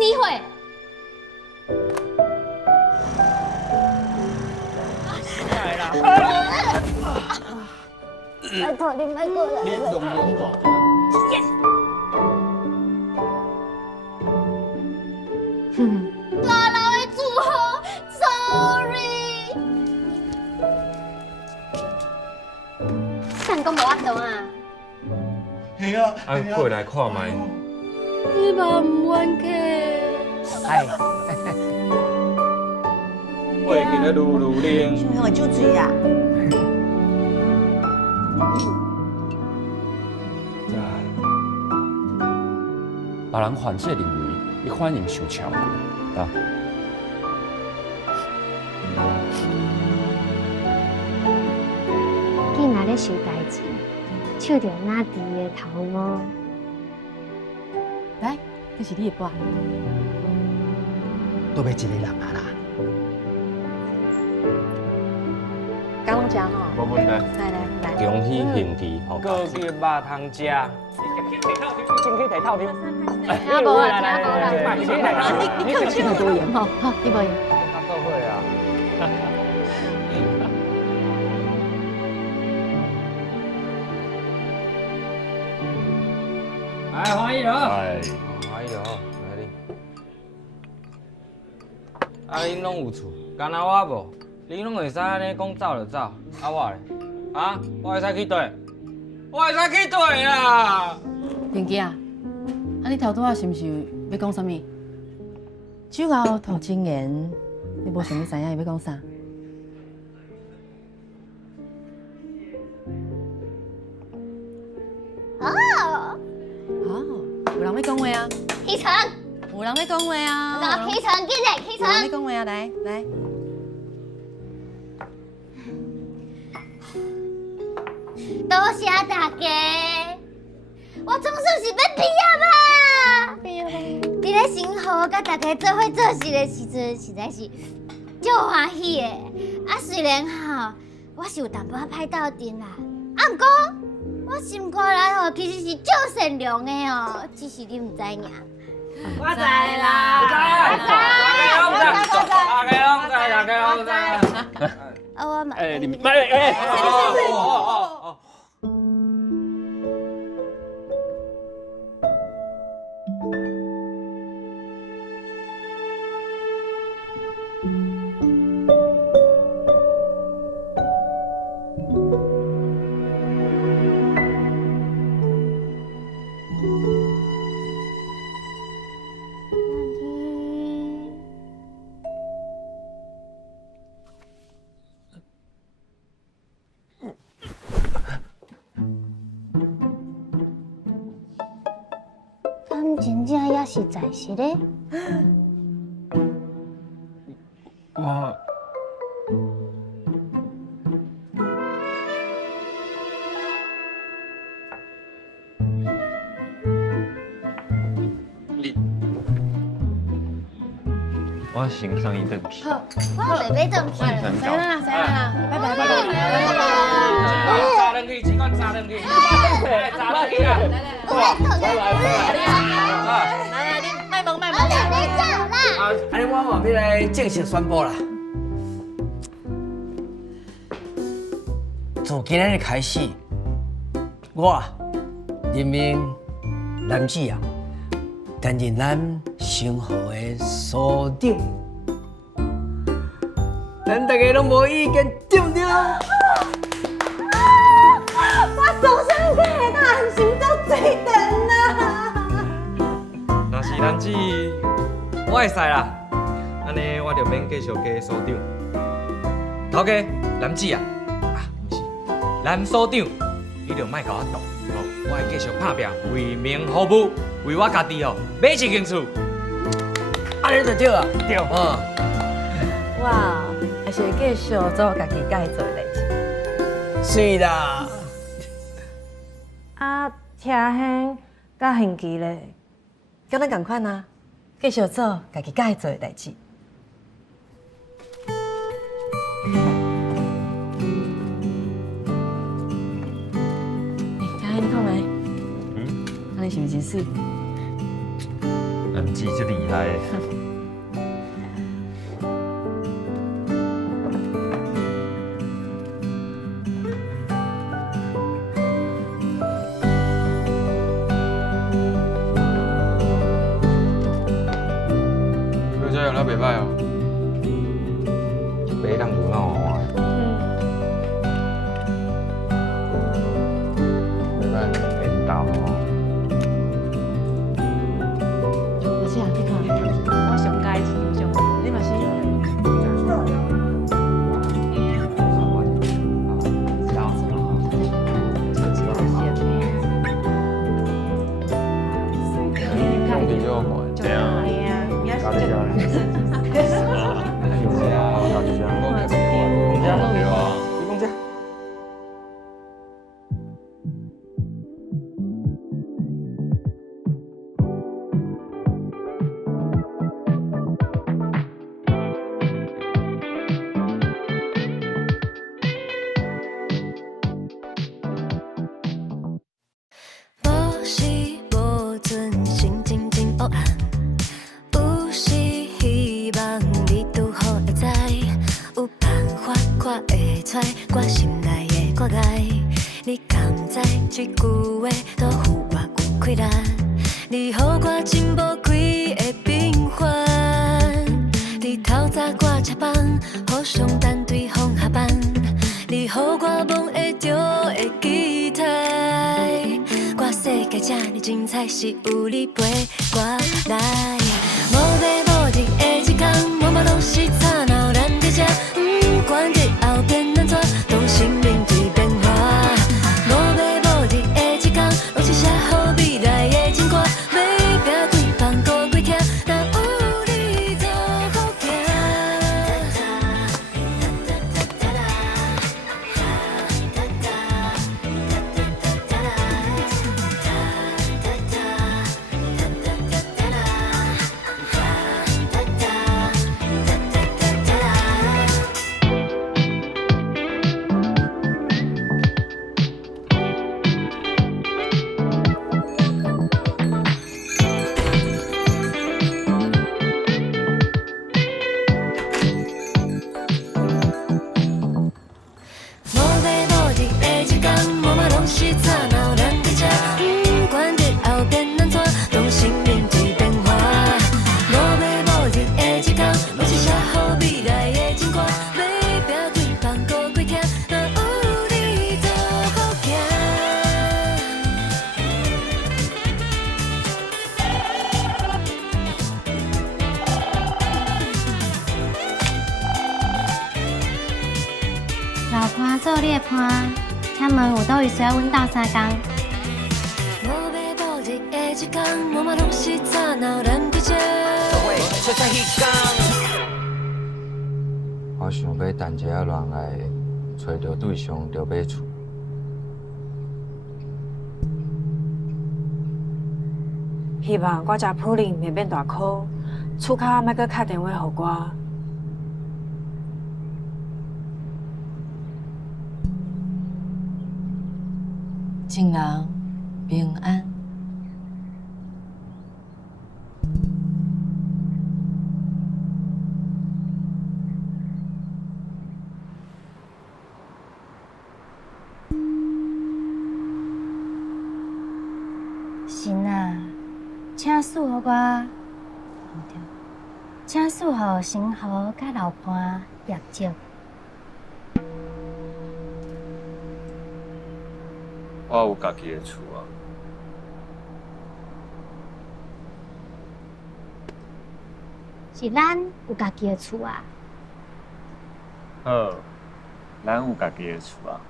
你会？来啦！拜托你别过来。你弄弄搞。大佬的祝福 ，sorry。干讲无法度啊！系啊，过来看卖。你嘛唔冤客。哎，会记得噜噜灵。想用的酒醉啊！别人犯这认为，你反应受超过，啊？你若咧想代志，手着拿伫的头毛。来，这是你的包。都要一个人啊啦。刚拢食吼。无问题。来来来。恭喜兄弟，好高级肉通食。进去提透天。听无啦，听无啦。你看起来多严吼，好，你无严。他都会啊。哎，欢喜了。哎，欢喜了，来你。啊，恁拢有厝，干那我无？你拢会使安尼讲走就走，啊我咧？啊，我会使去倒？我会使去倒啦！田记啊，你头拄仔是毋是要讲啥物？酒后吐真言，你无想要知影伊要讲啥？哦，好，有人要讲话啊？起床，有人要讲话啊？我起床，紧点起有人要床。讲话啊？来来，多谢大家，我总算是要毕业吧！毕业吧！伫咧新河甲大家做伙做事的时阵，实在是足欢喜的。啊，虽然吼，我是有淡薄仔歹斗阵啦，啊，毋过我心肝内吼其实是足善良的哦，只是你毋知影。我知啦，大家拢知，大家拢知。啊，我嘛。哎，你们敢真正也是在世的？我我先送伊转去。好，我袂买转去。使啦，使啦，拜拜拜拜。炸两去，只管炸两去，炸两去啊！来，你卖萌卖萌。我袂买走啦。安尼我嘛要来正式宣布啦。从今日开始，我任命男子啊担任咱生活的所长，咱大家拢无意见，对不对？我总算可以当安心做水灯啦！若是男子，我会使啦。安尼我就免继续加所长。头家，男子啊，不是，男所长，你就莫甲我斗，我会继续打拼，为民服务，为我家己哦买一间厝。安尼就对啊。对，哇，还是继续做家己该做的代志。是啦。啊，车兄甲恒基咧，跟咱共款啊，继续做家己该做的代志。你看没？安尼是毋是真水？安人记就厉害的。大家用了袂歹哦，别让不让我玩。没办法，领导哦。而且你看，我上佳是上，你嘛是？兄弟就玩，这样。搞得这样。有啊，搞得这样。有啊。你讲这。无时无准心静静黑暗，有时希望你拄好会知，有办法看会出我心内的挂碍。你敢知这句话都予我有困难？你予我真无开的平凡，你透早我车房，互相等对方下班。你予我梦会着的期待。我世界这呢精彩，是有你陪我来。无尾无日的一天，我嘛拢是吵闹咱在这，不管日后变安怎，当生命随变化。无尾无日的一天，拢是写好未来的情歌，要拼几番过几天，若有你就好行。无尾无日的一天，我嘛拢是吵闹咱在这，不管日后变安怎，当生命随变化。无尾无日的一天，拢是写好未来的情歌，要拼几番过几天，若有你就好行。老伴做你的伴，请问有倒位需要阮斗相共？无尾无日的一天，我嘛拢是吵闹咱在这。我想要等一下恋爱，找到对象就买厝。希望我遮普林袂变大箍，厝骹莫搁敲电话互我。情人平安。神啊，请赐予我，请赐予生活甲老伴业绩。我有家己的厝啊。是咱有家己的厝啊。好，咱有家己的厝啊。